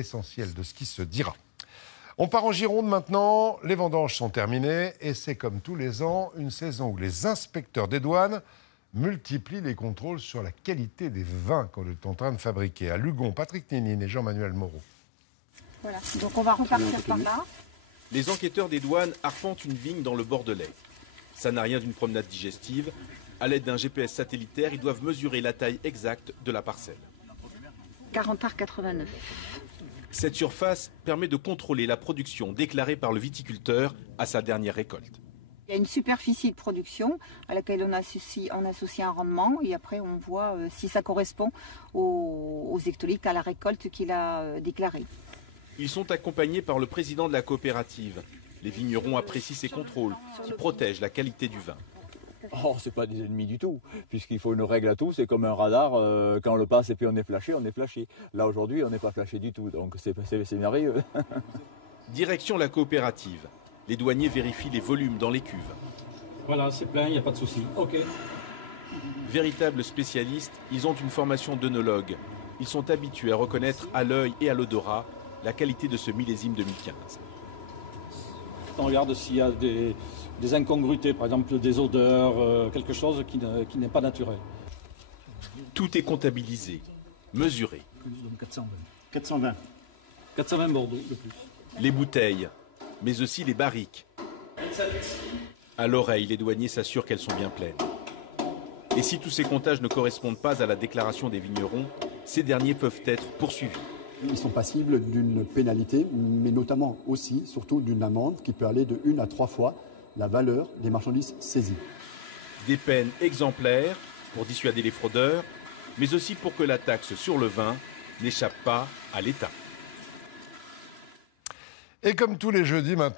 l'essentiel de ce qui se dira. On part en Gironde maintenant, les vendanges sont terminées et c'est comme tous les ans une saison où les inspecteurs des douanes multiplient les contrôles sur la qualité des vins qu'on est en train de fabriquer. À Lugon, Patrick Nénine et Jean-Manuel Moreau. Voilà, donc on va repartir par là. Les enquêteurs des douanes arpentent une vigne dans le Bordelais. Ça n'a rien d'une promenade digestive. À l'aide d'un GPS satellitaire, ils doivent mesurer la taille exacte de la parcelle. 40 ar 89. Cette surface permet de contrôler la production déclarée par le viticulteur à sa dernière récolte. Il y a une superficie de production à laquelle on associe un rendement et après on voit si ça correspond aux hectolitres à la récolte qu'il a déclarée. Ils sont accompagnés par le président de la coopérative. Les vignerons apprécient ces contrôles qui protègent la qualité du vin. Oh, c'est pas des ennemis du tout, puisqu'il faut une règle à tout, c'est comme un radar, quand on le passe et puis on est flashé, on est flashé. Là aujourd'hui, on n'est pas flashé du tout, donc c'est merveilleux. Direction la coopérative. Les douaniers vérifient les volumes dans les cuves. Voilà, c'est plein, il n'y a pas de souci. Ok. Véritables spécialistes, ils ont une formation d'œnologue. Ils sont habitués à reconnaître à l'œil et à l'odorat la qualité de ce millésime 2015. On regarde s'il y a des incongruités, par exemple des odeurs, quelque chose qui n'est pas naturel. Tout est comptabilisé, mesuré. Donc 420. 420. 420 Bordeaux, de plus. Les bouteilles, mais aussi les barriques. À l'oreille, les douaniers s'assurent qu'elles sont bien pleines. Et si tous ces comptages ne correspondent pas à la déclaration des vignerons, ces derniers peuvent être poursuivis. Ils sont passibles d'une pénalité, mais notamment aussi, surtout d'une amende qui peut aller de 1 à 3 fois la valeur des marchandises saisies. Des peines exemplaires pour dissuader les fraudeurs, mais aussi pour que la taxe sur le vin n'échappe pas à l'État. Et comme tous les jeudis maintenant,